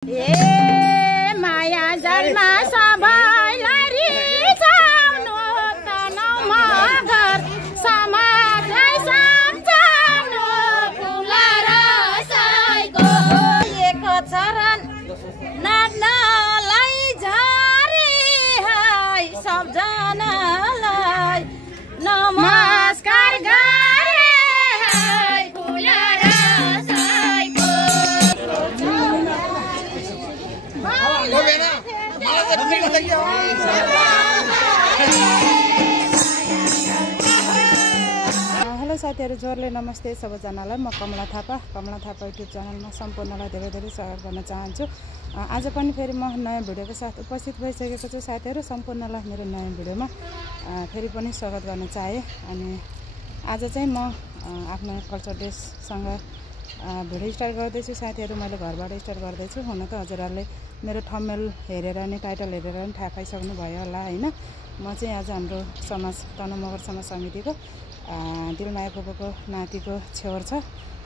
ए माया जन्मा सबैलाई रिसाउनु तनाउमा घर समाजलाई सम्झाउनु फुला रसाइको एक चरण नाच्नलाई झरी हाय सबजनालाई नमस्कार गरे हाय फुला हेलो साथीहरु जोरले नमस्ते सबैजनालाई म कमला थापा युट्युब च्यानलमा सम्पूर्णलाई धेरै धेरै स्वागत गर्न चाहन्छु। आज पनि फेरि म नयाँ भिडियोको साथ उपस्थित भइसकेको छु। साथीहरु सम्पूर्णलाई मेरो नयाँ भिडियोमा फेरि पनि स्वागत गर्न चाहे। अनि आज चाहिँ म आफ्नो कल्चर ड्रेससँग भिडियो स्टार्ट गर्दैछु। साथीहरु मैले घरबाट स्टार्ट गर्दैछु। हुन त हजुरहरुले मेरो थम्बनेल हेरेर नि टाइटल हेरेर नि थाहा पाइसक्नु भयो होला हैन। म चाहिँ आज हाम्रो समाज तनहु मगर समाज समितिको दिलमाया फुपूको नातिको छेवर छ।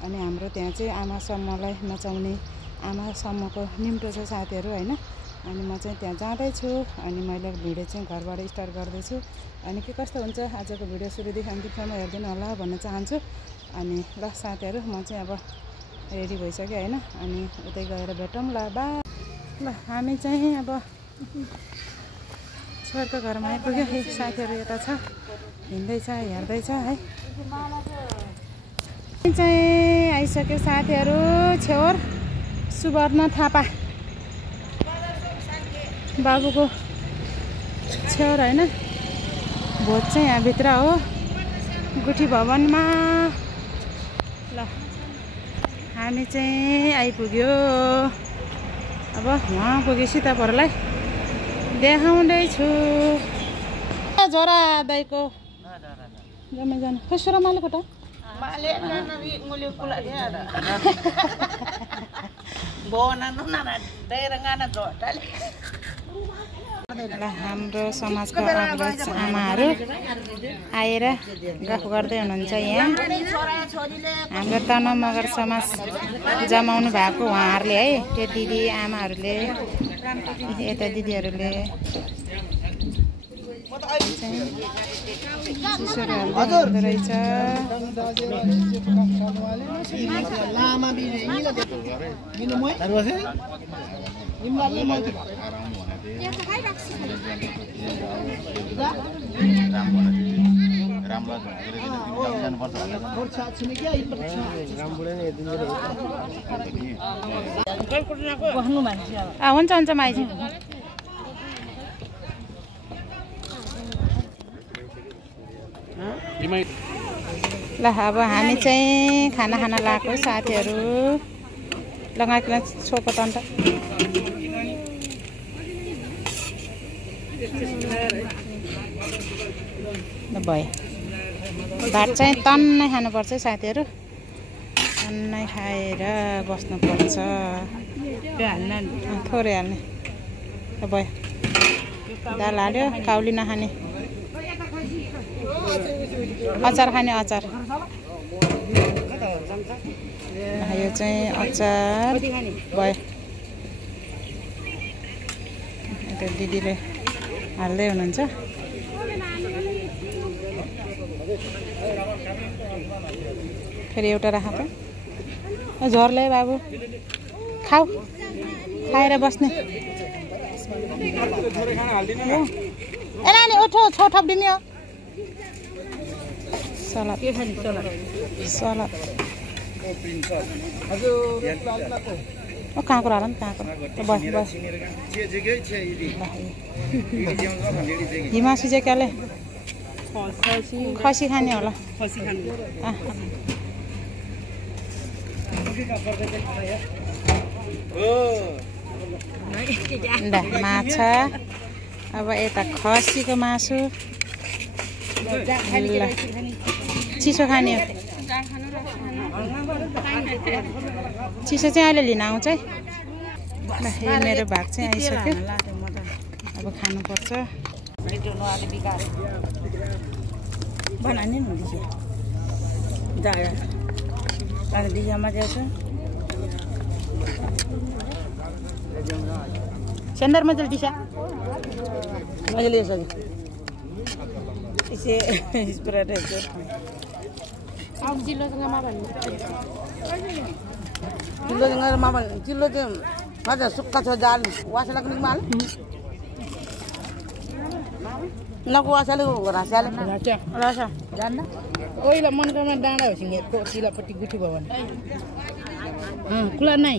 अनि हाम्रो त्यहाँ चाहिँ आमासम्मलाई नचाउने आमासम्मको निम्तो छ साथीहरु हैन। अनि म चाहिँ त्यहाँ जाँदैछु। अनि मैले भिडियो चाहिँ घरबाट स्टार्ट गर्दैछु। अनि के कस्तो हुन्छ आजको भिडियो सुरुदेखि अन्तिमसम्म हेर्दिनु होला भन्न चाहन्छु। अनि ल साथीहरु म चाहिँ अब रेडी भइसक्यो हैन। अनि उतै गएर भेटौँ ल बा। ल हामी चाहिँ अब छोरको घरमा आइपुग्यो। साथीहरु यता छ हिँड्दैछ हेर्दैछ है। चाहिँ आइसक्यो साथीहरु छेवर सुवर्ण थापा बाबुको छेवर हैन। भोज चाहिँ यहाँ भित्र हो गुठी भवनमा। ल हामी चाहिँ आइपुग्यो। अब वहाँ पुगेपछि तपाईहरुलाई देखाउँदैछु। जोरा दाइको जम्मै जानु कसो मालेको त माले मुले पुला दिएर बोना नना डेरगाना जोटाले। हाम्रो समाजको अग्रज आमाहरू आएर गफ गर्दै हुनुहुन्छ। यहाँ हाम्रो तनहु मगर समाज जमाउनु भएको उहाँहरूले है। त्यो दिदी आमाहरूले यता दिदीहरूले चिसोहरू हाल्दै हुँदो रहेछ। हुन्छ हुन्छ माइजी। ल अब हामी चाहिँ खाना खान लाग्यो साथीहरु। लगाकिन छोको तन्त भयो। भात चाहिँ तन्नै खानुपर्छ साथीहरु। तन्नै खाएर बस्नुपर्छ। थोरै हाल्ने भयो। दाल हाल्यो काउली नखाने अचार खाने अचार। यो चाहिँ अचार भयो। यता दिदीले हाल्दै हुनुहुन्छ। फेरि एउटा राख त झर्ले बाबु खाऊ खाएर बस्ने। ए नानी उठो छो थपिदिने हो। सलाद सलाद काँक्रो हाल नि काँक्रो बस हिमासी चाहिँ क्याले खसी खाने होला। माछा अब यता खसीको मासु। चिसो खाने हो। चिसो चाहिँ अहिले लिन आउँछ है। यो मेरो भाग चाहिँ आइसक्यो। अब खानुपर्छ। बनाने हुँदैछ दादा दिशा मजा छ। Sender majal disha. Majal ये सभी इसे स्प्रेड है जो अब जिल्लो सँग माबन जिल्लो के हजुर सुक्खा छ जाल वासा लाग्ने माल नको वासाले रासाले रासा जान्न ओइला मनकामा डाँडा होसिङ को तिलापट्टि गुठी भवन खुला नै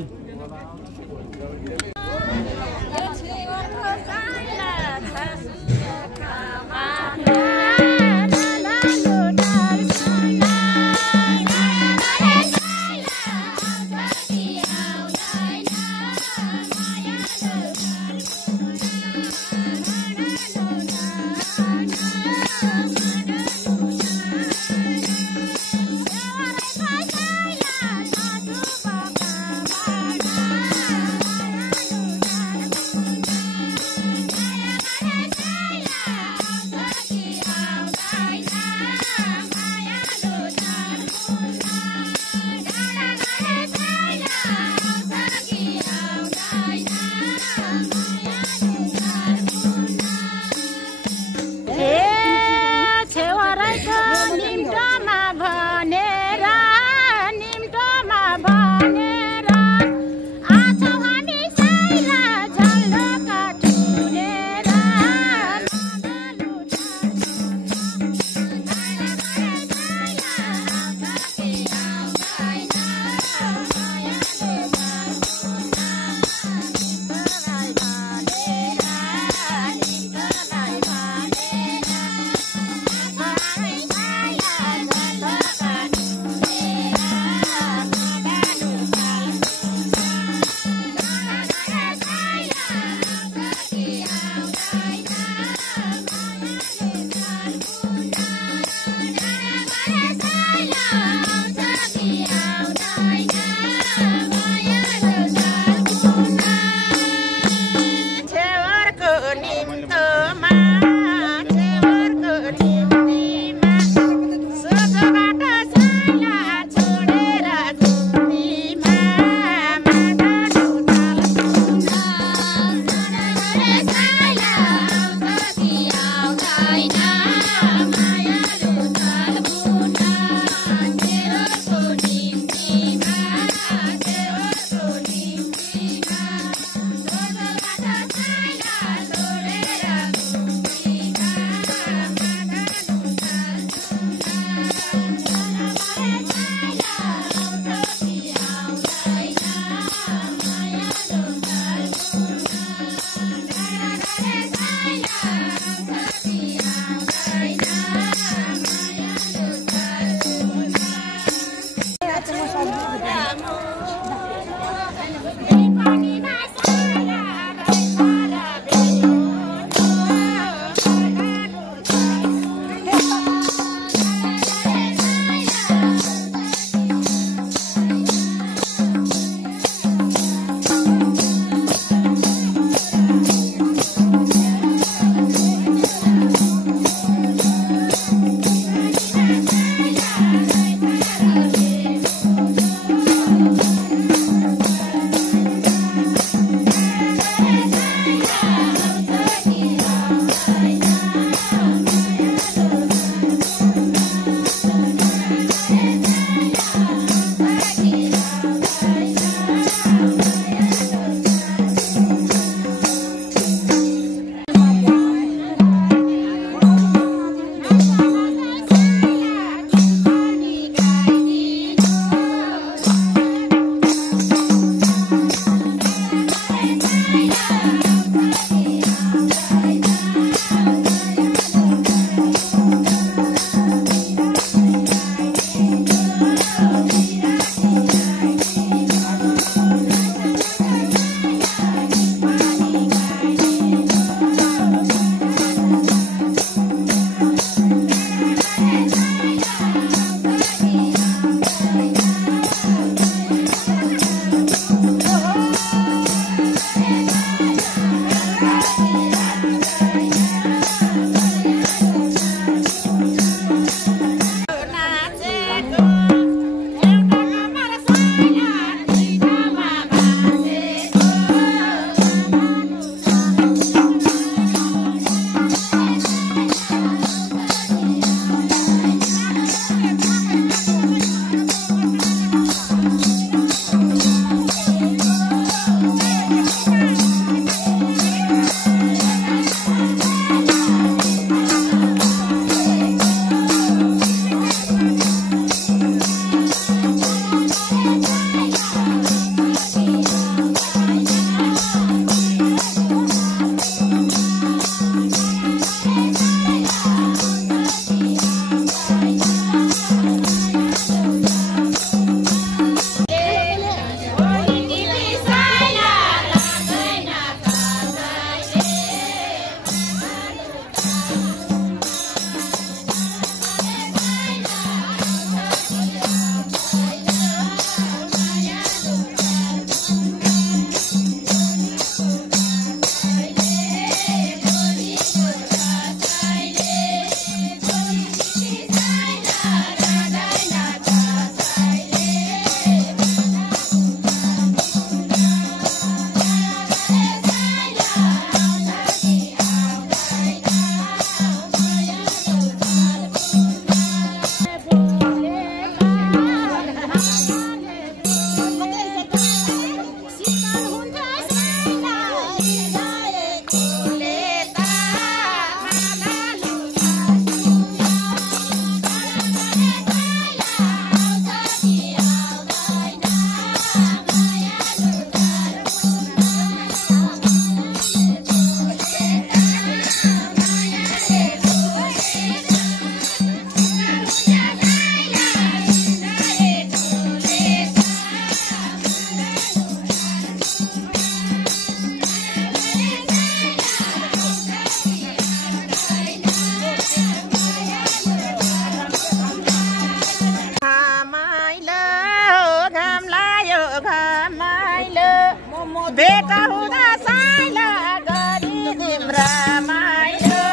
केटा हुँदा साइला गरिदिम रमाइलो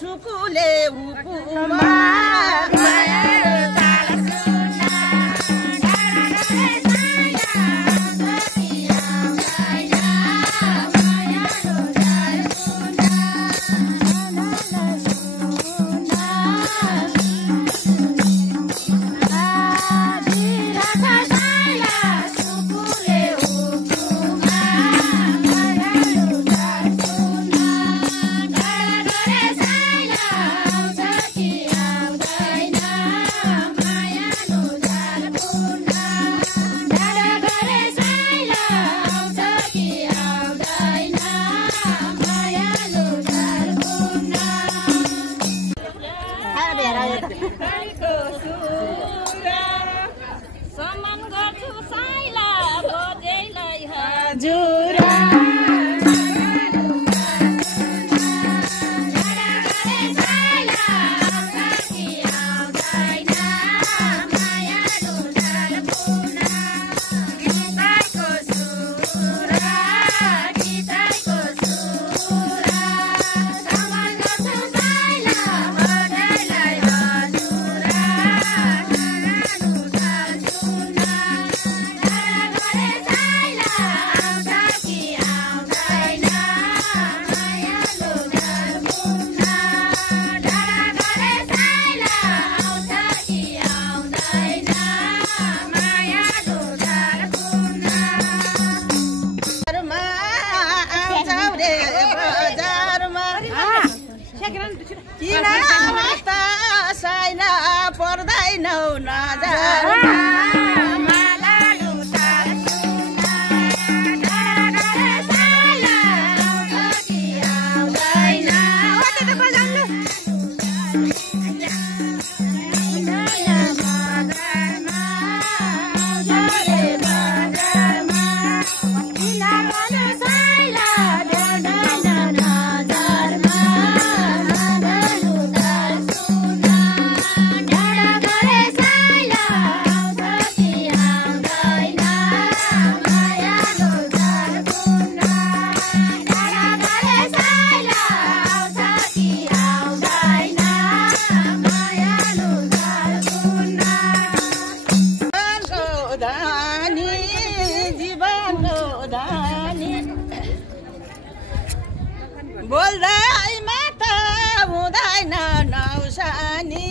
सुकुले हुकुमा सम्मान गर्छु साइला बजेलाई हजुर किन अवस्था साइला पर्दैनौ नजरमा बोल्दै माता हुँदैन नौसानी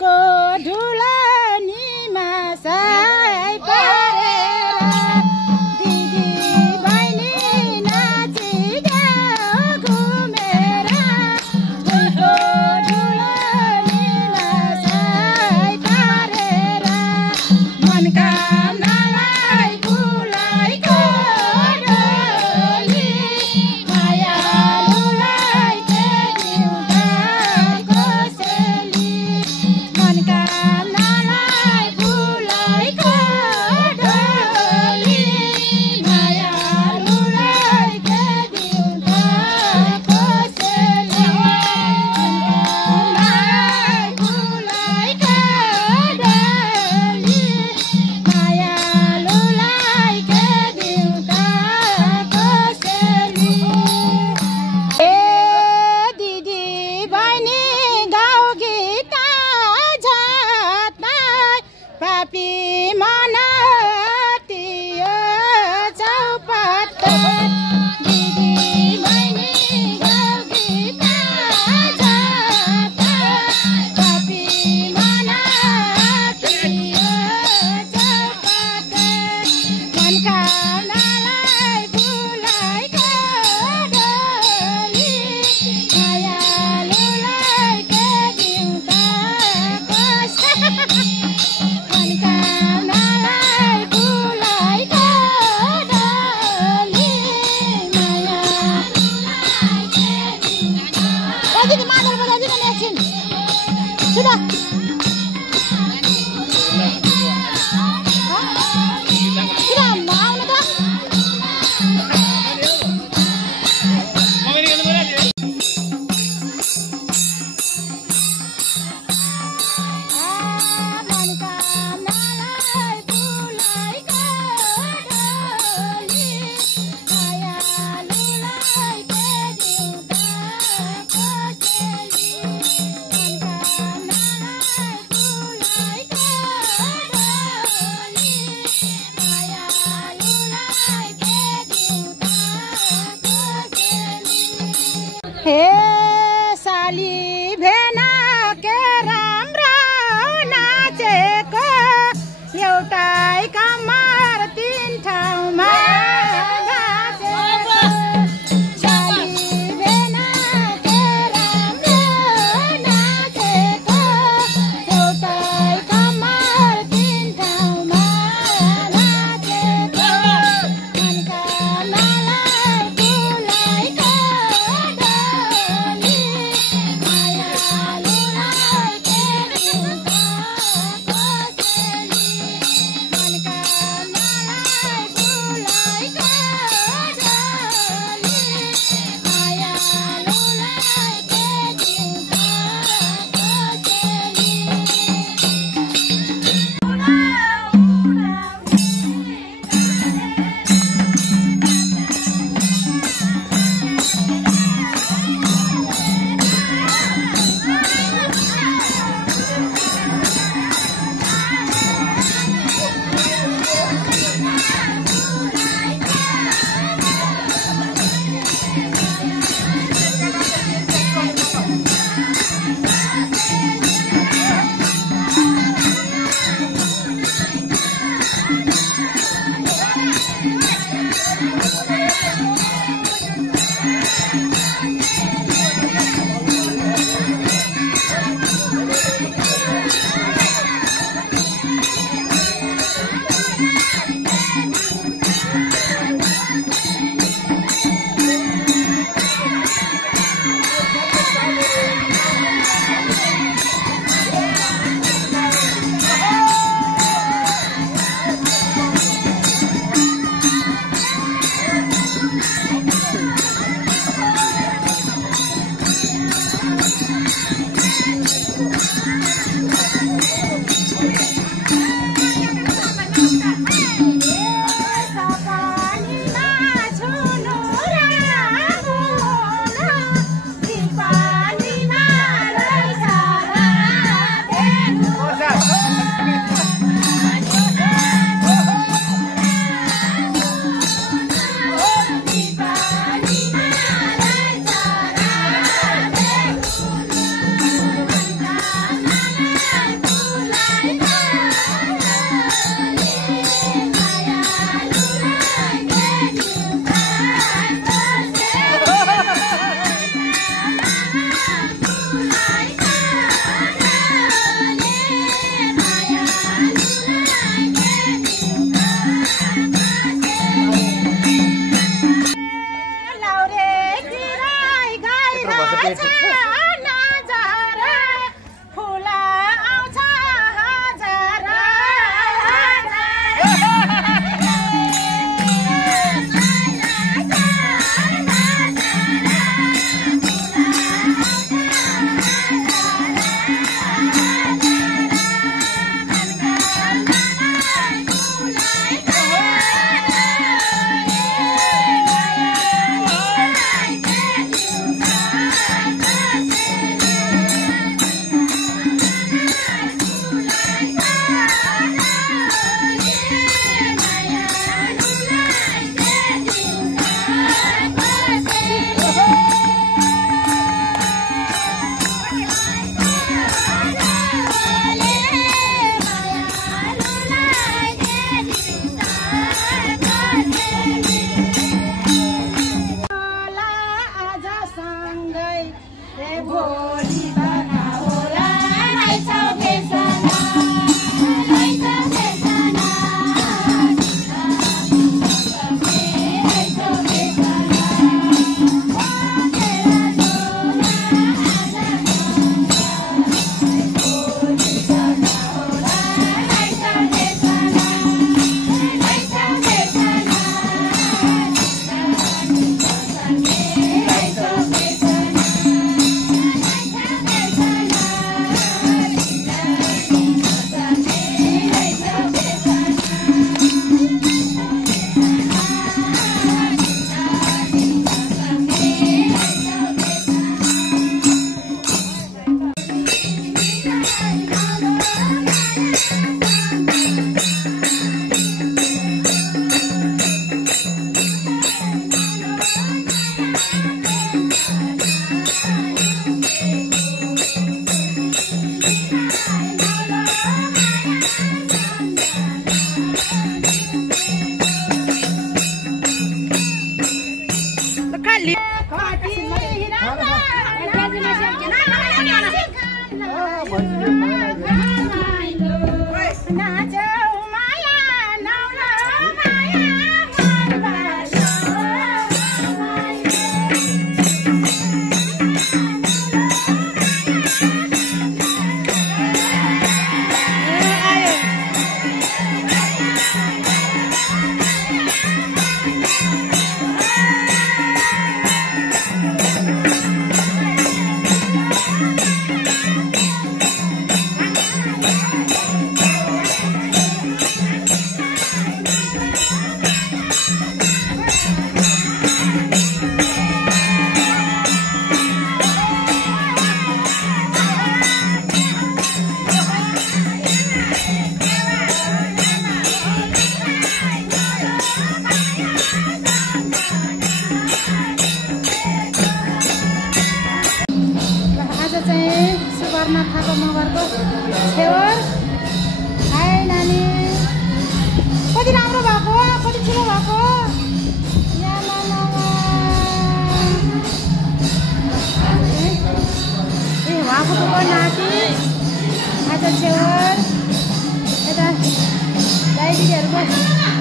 फुलैको ढुलनीमा साई परेर दिदी बहिनी नाचिदेऊ घुमेर फुलको ढुलनीमा साई परेर मनकामनालाई फुलैको डोली मायालुलाई देउता कोसेली मनकामनालाई फुलैको डोली मायालुलाई देउता कोसेली मनकामनालाई फुलैको डोली मायालुलाई देउता कोसेली ए दिदी बहिनी गाउँ गीत झट्नै पापी मनतियो चौपट दिदी बहिनी गाउँ गीत झट्नै पापी मनतियो चौपट मनकामनालाई फुलैको डोली मायालुलाई देउता कोसेली मनकामनालाई फुलैको डोली मायालुलाई देउता दिदी मादल बजाइदिनु नि एकछिन सुन आउनु त मनकामनालाई फुलैको डोली मायालुलाई देउता कोसेली मनकामनालाई फुलैको डोली मायालुलाई देउता कोसेली हे साली भेना के राम्रो नाचेको एउटै कम्मर तीन ठाउँमा नाचेको साली भेना के राम्रो नाचेको एउटै कम्मर तीन ठाउँमा नाचेको मनकामनालाई फुलैको डोली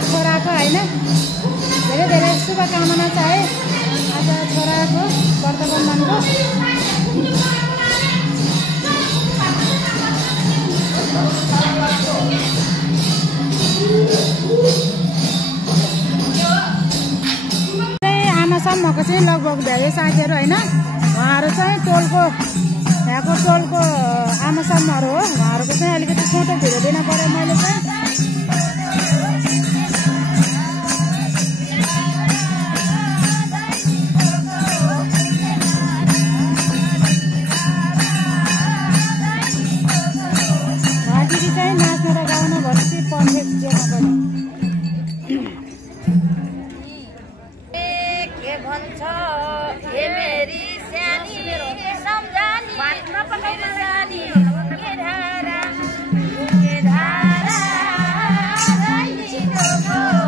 छोराको होइन धेरै धेरै शुभकामना छ है आज छोराको वर्धमानको आमासम्मको चाहिँ लगभग धेरै साथीहरू होइन उहाँहरू चाहिँ टोलको यहाँको टोलको आमासम्महरू हो उहाँहरूको चाहिँ अलिकति फोटो भिडियो दिन पर्यो मैले चाहिँ दिदी चाहिँ नाच्न र गाउन भनेपछि पर्फेक्ट जेमा पनि के भन्छ हे मेरी सानी सम्झानी बाटमा पकाउन जानी के धारा राइनीको भो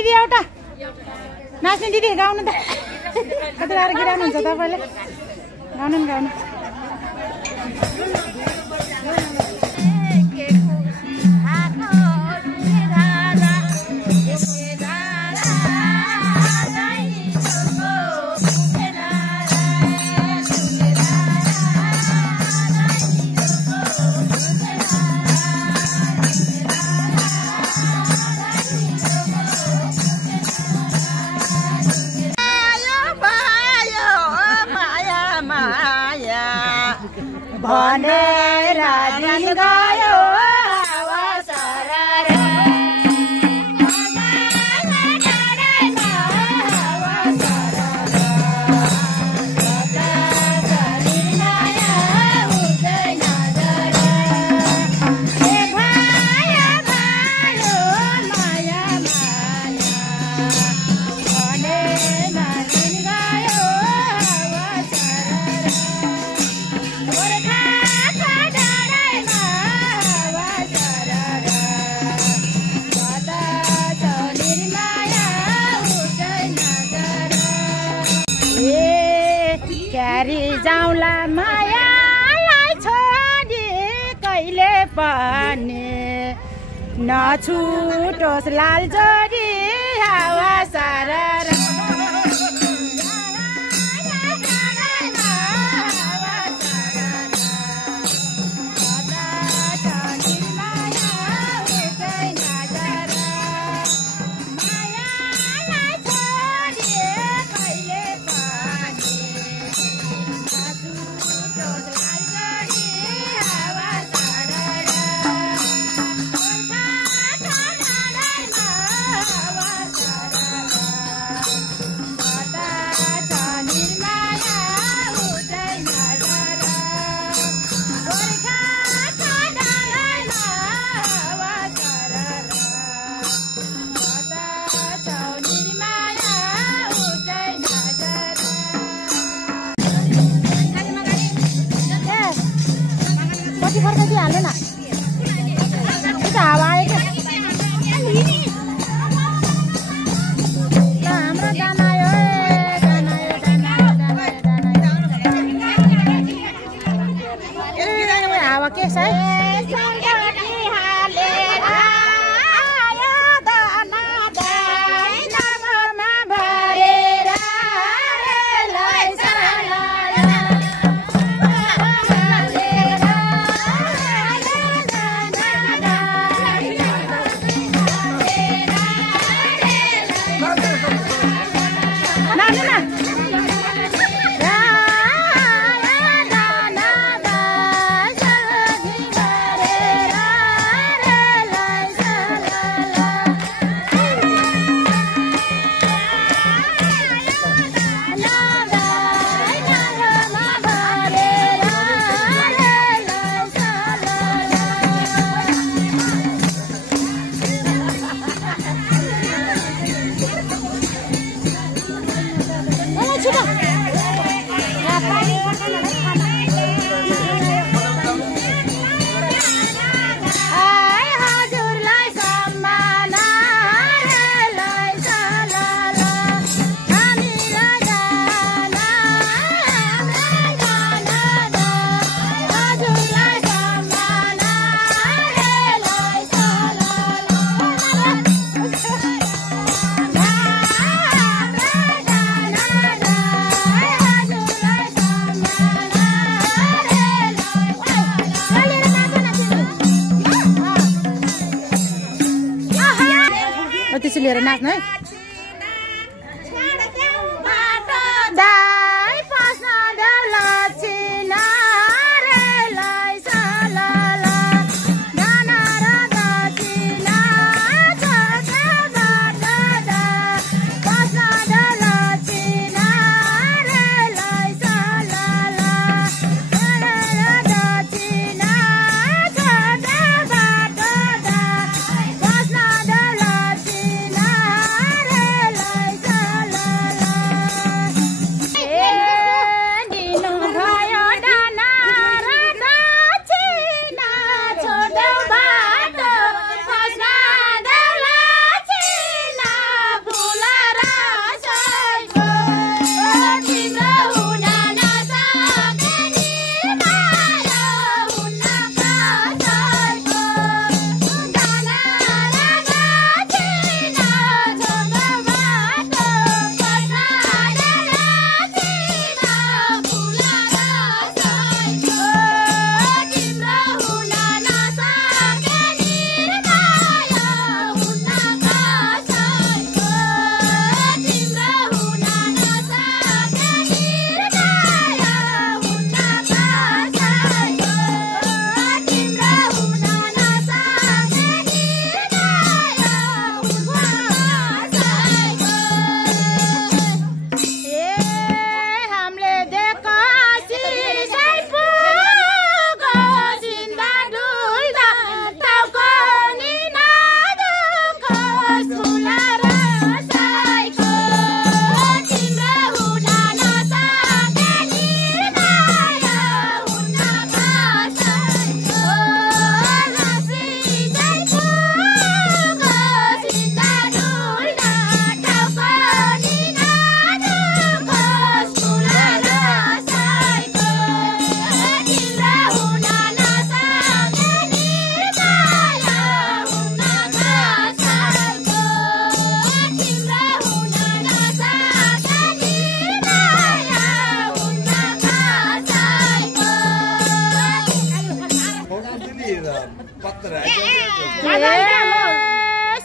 दिदी एउटा नाच्ने दिदी गाउनु त कति गाह्रो गिराउनुहुन्छ तपाईँले गाउनु नि गाउनु भनेर दिन गयो जाउँला मायालाई छोडी कहिले पनि नछुटोस् लाल जोडी हावा सारा हाल्नु न हावा आयो क्या हाम्रो गाना आयो हावा के छ त्यसै लिएर नाच्नु है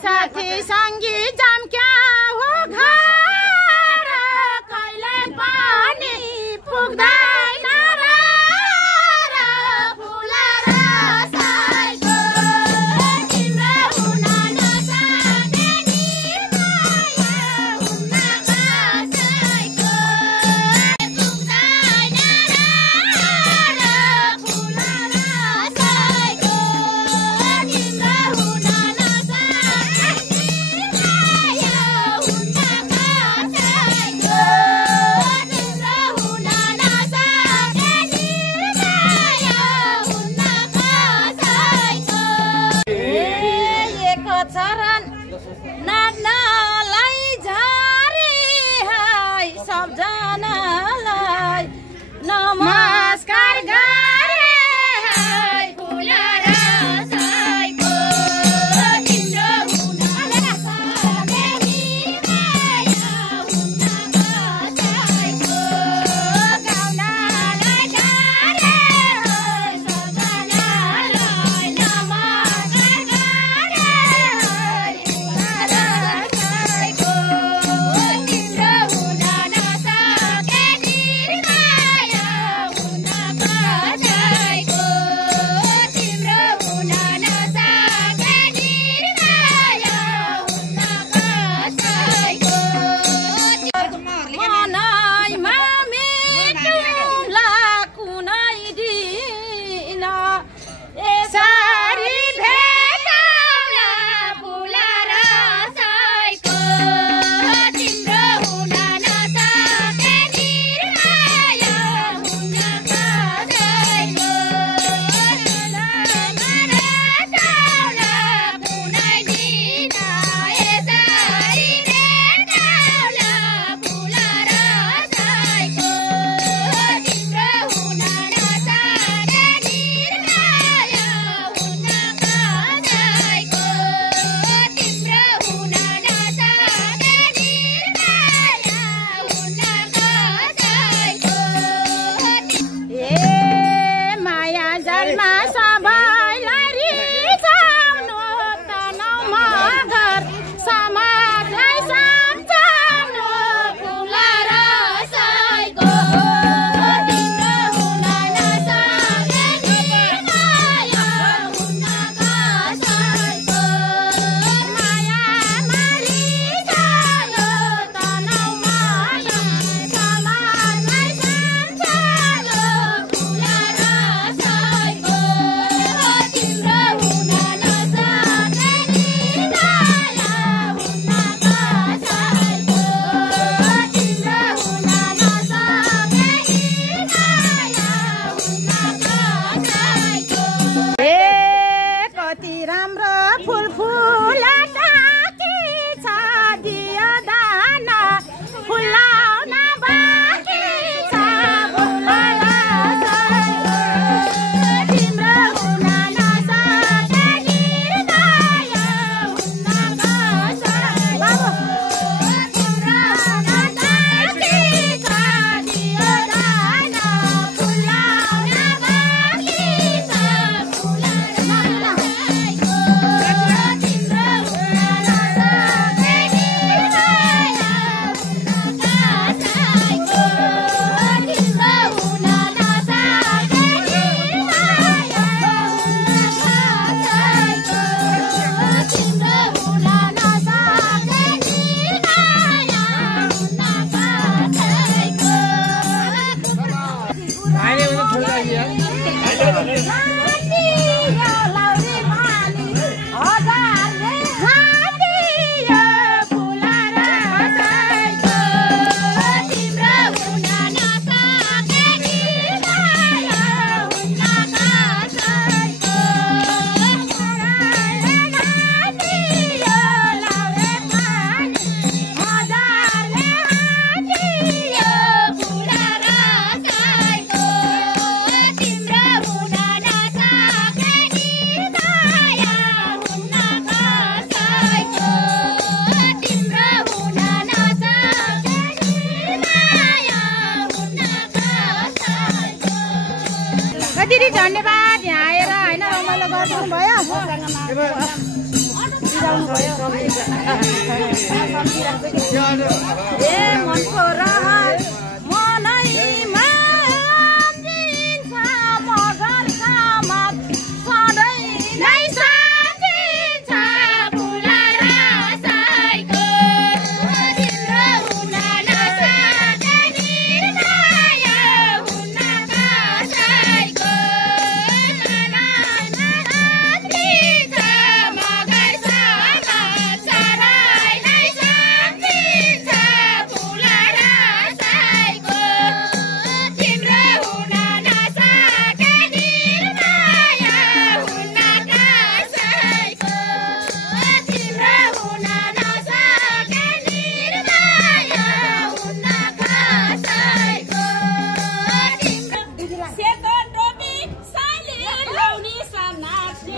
साथी संगी जाम क्या हो घर कहिले पनि पुग्दैन र फुल र साइको तिम्रो हुन नसक्ने निर्माया हुन कसैको पुग्दैन र फुल र साइको तिम्रो हुन नमस्कार गरे हाय फुल र साइको तिम्रो हुन नसक्ने निर्माया हुन कसैको गाउनलाई डरे हाय सबजनालाई नमस्कार गरे हाय फुल र साइको तिम्रो हुन नसक्ने निर्माया हुन कसैको तिम्रो हुन नसक्ने निर्माया हुन कसैको मनैमा मेटुला कुनै दिन यसरी भेटौँला फुल र साइको तिम्रो हुन नसक्ने निर्माया हुन कसैको भेटौँला कुनै दिन यसरी भेटौँला फुल र साइको तिम्रो हुन नसक्ने निर्माया हुन कसैको तिम्रो हुन नसक्ने निर्माया हुन कसैको ए माया जलमा सबैलाई रिसाउनु तनाउमा घर समाजलाई सम्झाउनु फुल र साइको तिम्रो हुन नसक्ने निर्माया हुन कसैको माया रिसाउनु तनाउमा समाजलाई सम्झाउनु फुल र साइको तिम्रो हुन नसक्ने निर्माया हुन कसैको तिम्रो हुन नसक्ने निर्माया हुन कसैको ए कति राम्रो फुल फुल टाकी छ दियो दाना फुलाउन बाँकी छ फुल र साइको तिम्रो हुन नसक्ने निर्माया हुन कसैको तिम्रो हुन बाँकी छ दियो दाना फुलाउन बाँकी छ फुल र साइको तिम्रो हुन नसक्ने निर्माया हुन कसैको तिम्रो हुन नसक्ने निर्माया हुन कसैको तिम्रो हुन नसक्ने निर्माया हुन धेरै धन्यवाद यहाँ आएर हैन रमाइलो मनको रहर मनैमा दिन्छ मगर समात सधैँ नै साथिन्छ फुला रसाइको तिम्रो हुन नसके निर्माया हुन कसैको दिन्छ मगर समात सधैँ नै साथिन्छ फुला रसाइको तिम्रो हुन नसके निर्माया हुन कसैको तिम्रो हुन नसके निर्माया हुन कसैको तिम्रो सेतो टोपी साली लाउनी सनासी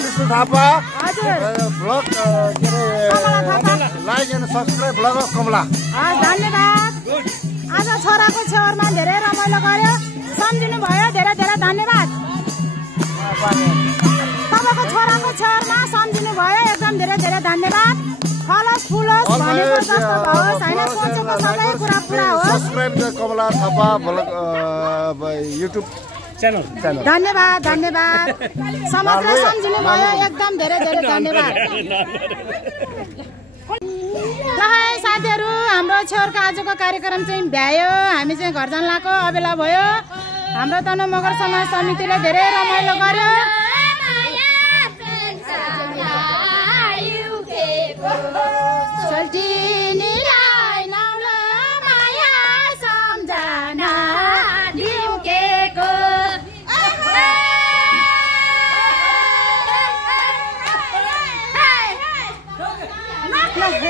विष्णु थापा हजुर ब्लग के अरे like and subscribe blog of Kamala. धन्यवाद। आज छोराको छेउमा धेरै रमाइलो गर्यो, सम्झिनु भयो, धेरै धेरै धन्यवाद। तपाईँको छोराको छेउमा सम्झिनु भयो, एकदम धेरै धेरै धन्यवाद। फलोस् फुलोस् भनेको जस्तो होस् होइन, सोचेको सबै कुरा पुरा होस्। Subscribe the Kamala Thapa blog YouTube channel. धन्यवाद धन्यवाद। समाजलाई सम्झिनु भयो, एकदम धेरै धेरै धन्यवाद। ल है साथीहरू, हाम्रो छेउरको आजको कार्यक्रम चाहिँ भ्यायो। हामी चाहिँ घर जान लागेको अबेला भयो। हाम्रो तनहु मगर समाज समितिले धेरै रमाइलो गर्यो।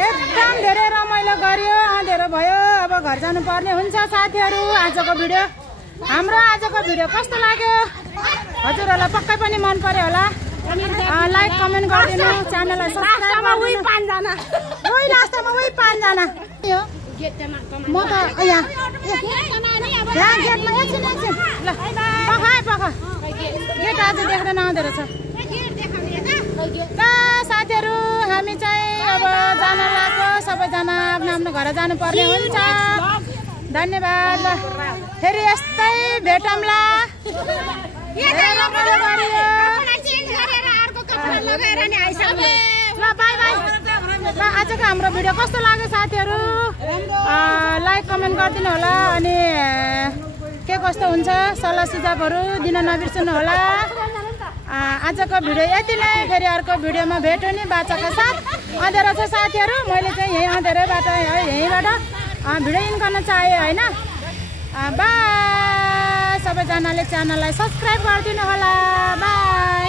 एकदम धेरै रमाइलो गर्यो, अँधेरो भयो, अब घर जानुपर्ने हुन्छ साथीहरू। आजको भिडियो हाम्रो आजको भिडियो कस्तो लाग्यो हजुरहरूलाई पक्कै पनि मन पर्यो होला। लाइक कमेन्ट गरिदिनु, च्यानललाई सब्सक्राइब गरिदिनु। 5 जना उही लास्टमा उही 5 जना हो। म त यहाँ गेटमा एकछिन ल पख गेट आज देख्दैन, अँधेरो छ। ल साथीहरू, हामी चाहिँ अब जान लाग्यो। सबैजना आफ्नो आफ्नो घर जानुपर्ने हुन्छ। धन्यवाद। फेरि यस्तै भेटौँला। ल बाई बाई। ल आजको हाम्रो भिडियो कस्तो लाग्यो साथीहरू, लाइक कमेन्ट गरिदिनु होला। अनि के कस्तो हुन्छ सल्लाह सुझावहरू दिन नबिर्सनु होला। आजको भिडियो यति नै। फेरि अर्को भिडियोमा भेट हुने बाचाको साथ। अँधेरो छ साथीहरू, मैले चाहिँ यहीँ अँधेरोबाट यहीँबाट भिडियो इन गर्न चाहेँ होइन। बाई। सबैजनाले च्यानललाई सब्सक्राइब गरिदिनु होला। बाई।